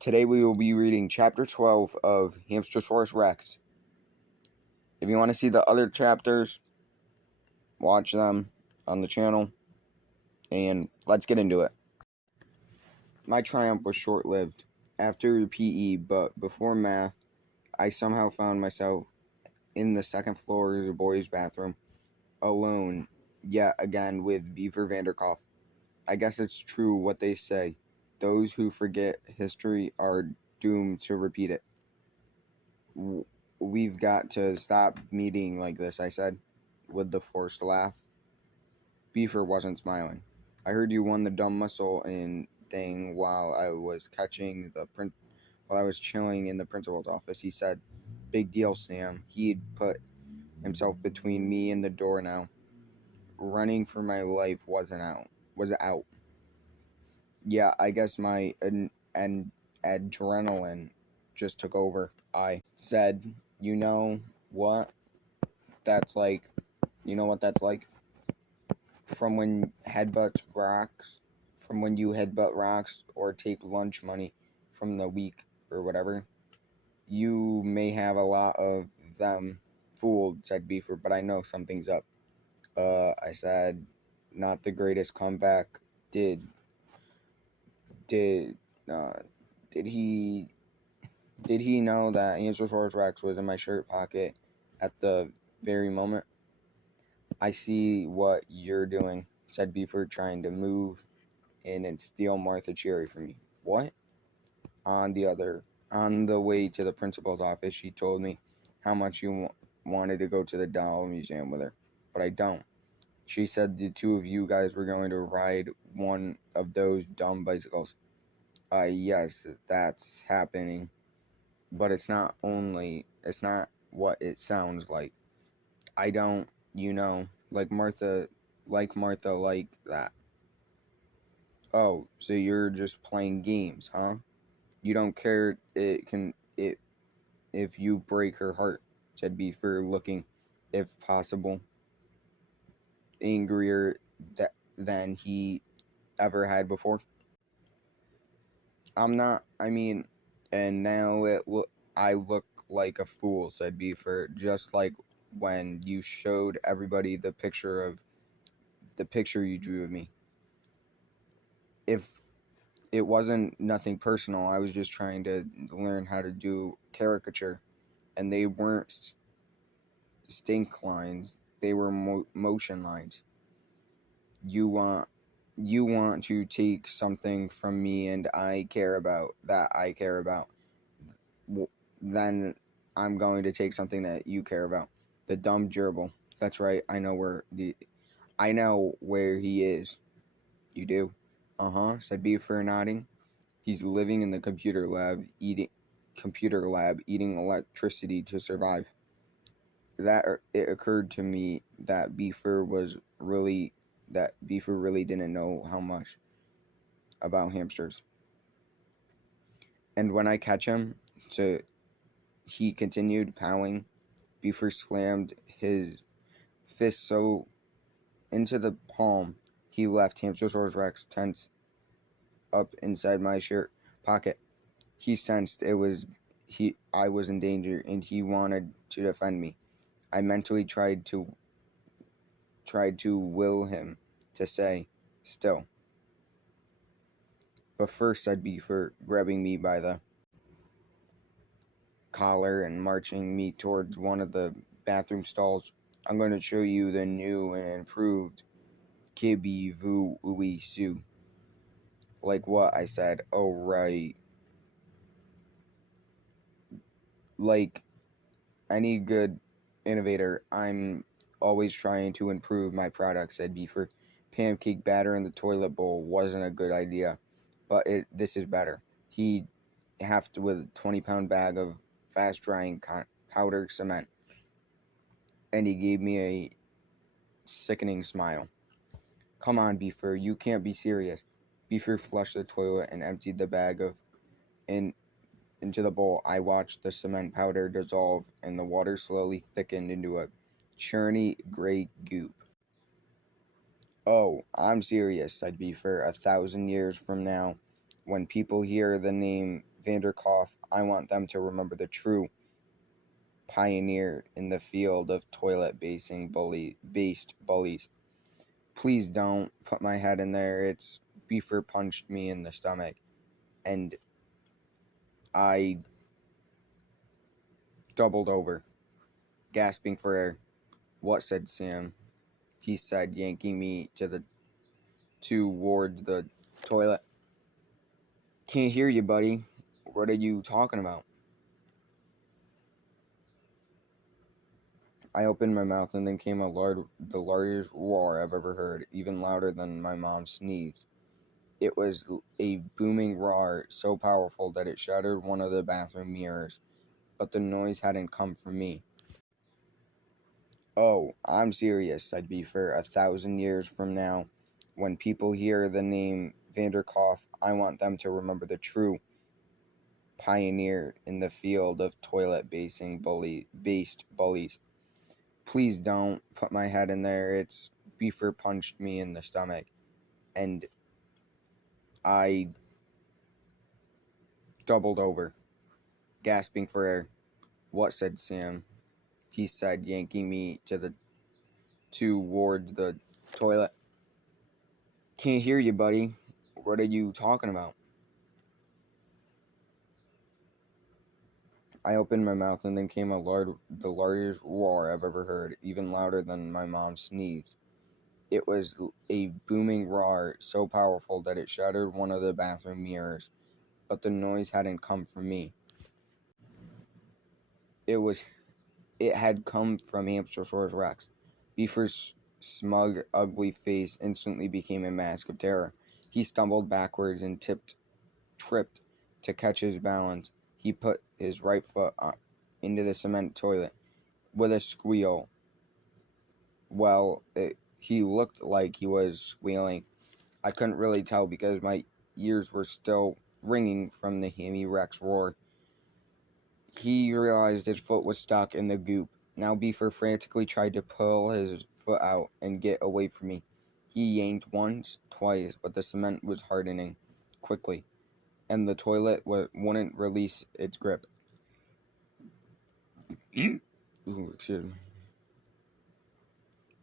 Today we will be reading Chapter 12 of Hamster-Saurus Rex. If you want to see the other chapters, watch them on the channel, and let's get into it. My triumph was short-lived. After PE, but before math, I somehow found myself in the second floor of the boys' bathroom, alone, yet again with Beaver Vanderkopf. I guess it's true what they say. Those who forget history are doomed to repeat it. We've got to stop meeting like this, I said, with the forced laugh. Beaver wasn't smiling. I heard you won the dumb muscle in thing while I was chilling in the principal's office, he said. Big deal, Sam. He'd put himself between me and the door now. Running for my life was out. Yeah, I guess my adrenaline just took over, I said. You know what that's like? You know what that's like? From when you headbutt rocks or take lunch money from the week or whatever. You may have a lot of them fooled, said Beaver, but I know something's up. I said, not the greatest comeback. Did he know that Hamster-Saurus Rex was in my shirt pocket at the very moment? I see what you're doing, said Beaver, trying to move in and steal Martha Cherry from me. What? On the way to the principal's office, she told me how much you wanted to go to the doll museum with her, but I don't. She said the two of you guys were going to ride one of those dumb bicycles. Yes, that's happening, but it's not what it sounds like. I don't, like Martha like that. Oh, so you're just playing games, huh? You don't care if you break her heart, said Beaver, looking, if possible, angrier than he ever had before. I'm not, and now I look like a fool, said Beaver, just like when you showed everybody the picture you drew of me. If it wasn't nothing personal, I was just trying to learn how to do caricature, and they weren't stink lines, they were motion lines. You want to take something from me and I care about, then I'm going to take something that you care about. The dumb gerbil. That's right, I know where he is. You do? Uh-huh, said Beaver, nodding. He's living in the computer lab eating electricity to survive. It occurred to me that Beaver really didn't know how much about hamsters. And when I catch him, he continued powing. Beaver slammed his fist so into the palm he left Hamster-Saurus Rex tense up inside my shirt pocket. He sensed I was in danger, and he wanted to defend me. I mentally tried to will him to say, still. But first, said Beaver, grabbing me by the collar and marching me towards one of the bathroom stalls, I'm going to show you the new and improved Kibby Voo Ooey Soo. Like what? I said. Oh, right. Like any good innovator, I'm always trying to improve my product, said Beaver. Pancake batter in the toilet bowl wasn't a good idea, but this is better. He hefted with a 20-pound bag of fast-drying powdered cement, and he gave me a sickening smile. Come on, Beaver, you can't be serious. Beaver flushed the toilet and emptied the bag into the bowl. I watched the cement powder dissolve, and the water slowly thickened into a churny gray goop. Oh, I'm serious, said Beaver. 1,000 years from now, when people hear the name Vanderkopf, I want them to remember the true pioneer in the field of toilet-based bullies. Please don't put my head in there. It's Beefer punched me in the stomach, and I doubled over, gasping for air. What, said Sam? He said, yanking me towards the toilet. Can't hear you, buddy. What are you talking about? I opened my mouth, and then came the largest roar I've ever heard, even louder than my mom's sneeze. It was a booming roar, so powerful that it shattered one of the bathroom mirrors, but the noise hadn't come from me. Oh, I'm serious, said Beefer. 1,000 years from now, when people hear the name Vanderkopf, I want them to remember the true pioneer in the field of toilet-based bullies. Please don't put my head in there. It's Beefer punched me in the stomach, and I doubled over, gasping for air. What, said Sam? He said, yanking me towards the toilet. Can't hear you, buddy. What are you talking about? I opened my mouth, and then came the largest roar I've ever heard, even louder than my mom's sneeze. It was a booming roar, so powerful that it shattered one of the bathroom mirrors, but the noise hadn't come from me. It had come from Hamster-Saurus Rex. Beefer's smug, ugly face instantly became a mask of terror. He stumbled backwards and tripped to catch his balance. He put his right foot into the cement toilet with a squeal. He looked like he was squealing. I couldn't really tell because my ears were still ringing from the Hammy Rex roar. He realized his foot was stuck in the goop. Now Beefer frantically tried to pull his foot out and get away from me. He yanked once, twice, but the cement was hardening quickly, and the toilet wouldn't release its grip. Ooh, excuse me.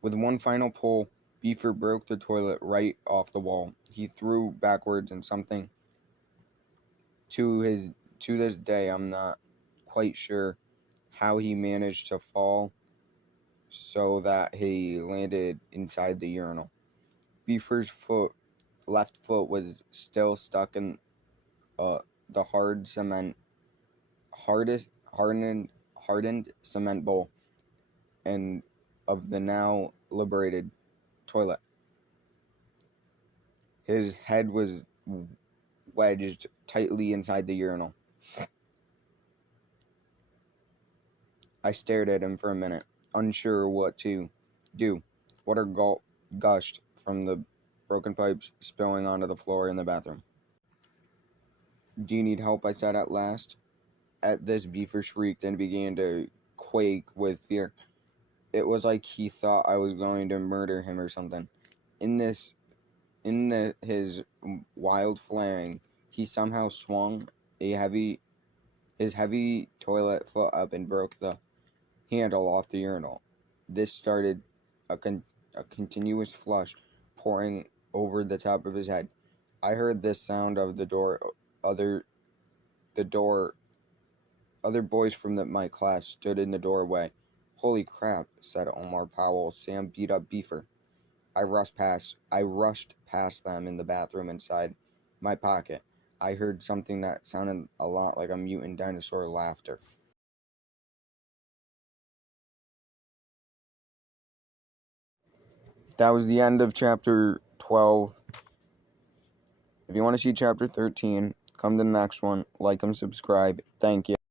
With one final pull, Beefer broke the toilet right off the wall. He threw backwards, and something to this day I'm not quite sure how he managed to fall so that he landed inside the urinal. Beefer's left foot was still stuck in the hardened cement bowl and of the now liberated toilet. His head was wedged tightly inside the urinal. I stared at him for a minute, unsure what to do. Water gushed from the broken pipes, spilling onto the floor in the bathroom. Do you need help? I said at last. At this, Beefer shrieked and began to quake with fear. It was like he thought I was going to murder him or something. His wild flaring, he somehow swung his heavy toilet foot up and broke the handle off the urinal. This started a continuous flush pouring over the top of his head. I heard this sound of the door. Other boys from my class stood in the doorway. Holy crap, said Omar Powell. Sam beat up Beefer. I rushed past them in the bathroom inside my pocket. I heard something that sounded a lot like a mutant dinosaur laughter. That was the end of chapter 12. If you want to see chapter 13, come to the next one. Like and subscribe. Thank you.